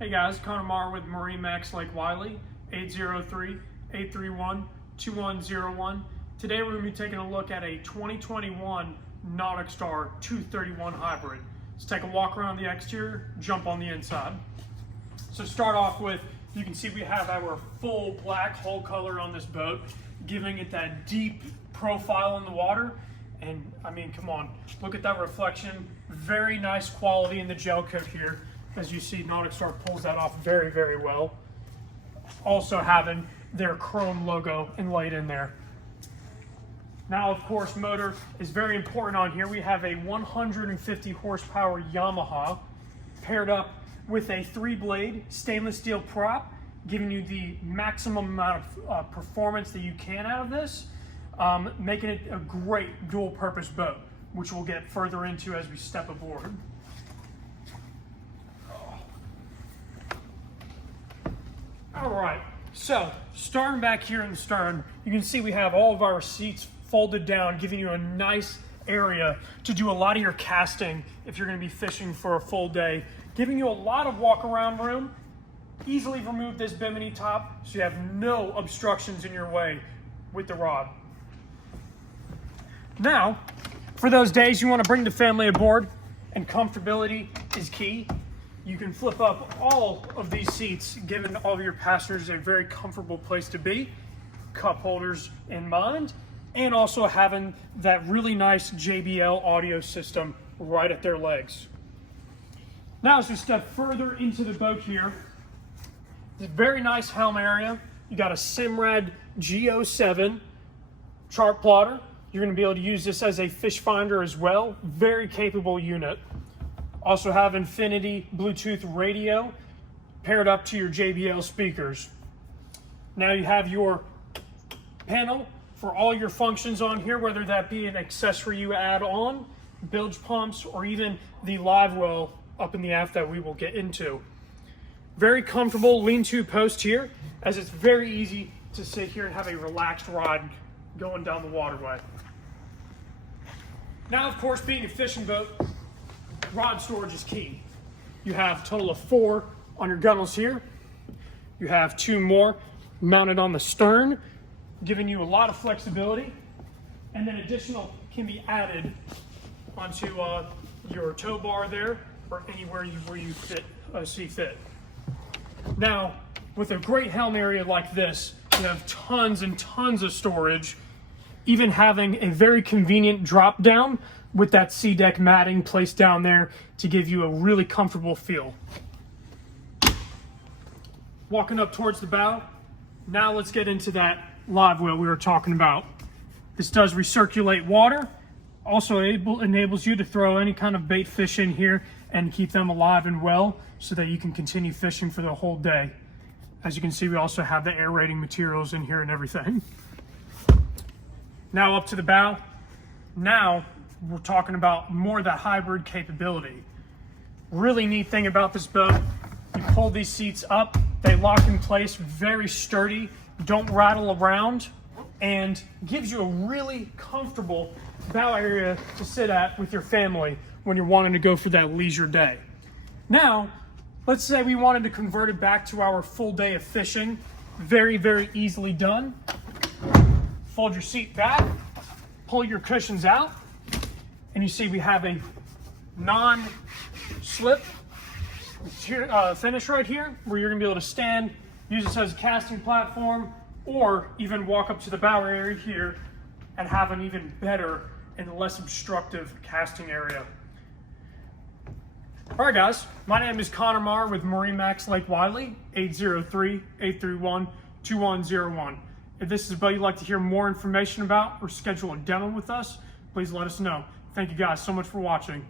Hey guys, Connor with MarineMax Lake Wylie, 803-831-2101. Today we're going to be taking a look at a 2021 NauticStar 231 hybrid. Let's take a walk around the exterior, jump on the inside. So start off with, you can see we have our full black hull color on this boat, giving it that deep profile in the water. And I mean, come on, look at that reflection. Very nice quality in the gel coat here. As you see, NauticStar pulls that off very, very well. Also having their chrome logo inlaid in there. Now, of course, motor is very important on here. We have a 150 horsepower Yamaha paired up with a 3-blade stainless steel prop, giving you the maximum amount of performance that you can out of this, making it a great dual-purpose boat, which we'll get further into as we step aboard. All right, so starting back here in the stern, you can see we have all of our seats folded down, giving you a nice area to do a lot of your casting if you're going to be fishing for a full day, giving you a lot of walk around room. Easily remove this Bimini top so you have no obstructions in your way with the rod. Now, for those days you want to bring the family aboard and comfortability is key, you can flip up all of these seats, giving all of your passengers a very comfortable place to be, cup holders in mind, and also having that really nice JBL audio system right at their legs. Now, as we step further into the boat here, it's a very nice helm area. You got a Simrad G07 chart plotter. You're going to be able to use this as a fish finder as well. Very capable unit. Also have Infinity Bluetooth radio paired up to your JBL speakers. Now you have your panel for all your functions on here, whether that be an accessory you add on, bilge pumps, or even the live well up in the aft that we will get into. Very comfortable lean-to post here, as it's very easy to sit here and have a relaxed ride going down the waterway. Now, of course, being a fishing boat, rod storage is key. You have a total of 4 on your gunnels here. You have 2 more mounted on the stern, giving you a lot of flexibility. And then additional can be added onto your tow bar there, or anywhere where you see fit. Now, with a great helm area like this, you have tons and tons of storage, even having a very convenient drop down with that sea deck matting placed down there to give you a really comfortable feel. Walking up towards the bow, now let's get into that live well we were talking about. This does recirculate water, also enables you to throw any kind of bait fish in here and keep them alive and well so that you can continue fishing for the whole day. As you can see, we also have the aerating materials in here and everything. Now up to the bow. Now we're talking about more of that hybrid capability. Really neat thing about this boat, you pull these seats up, they lock in place, very sturdy, don't rattle around, and gives you a really comfortable bow area to sit at with your family when you're wanting to go for that leisure day. Now, let's say we wanted to convert it back to our full day of fishing. Very, very easily done. Fold your seat back, pull your cushions out, and you see we have a non-slip finish right here, where you're gonna be able to stand, use this as a casting platform, or even walk up to the bow area here and have an even better and less obstructive casting area. All right, guys, my name is Connor with MarineMax Lake Wylie, 803-831-2101. If this is a boat you'd like to hear more information about or schedule a demo with us, please let us know. Thank you guys so much for watching.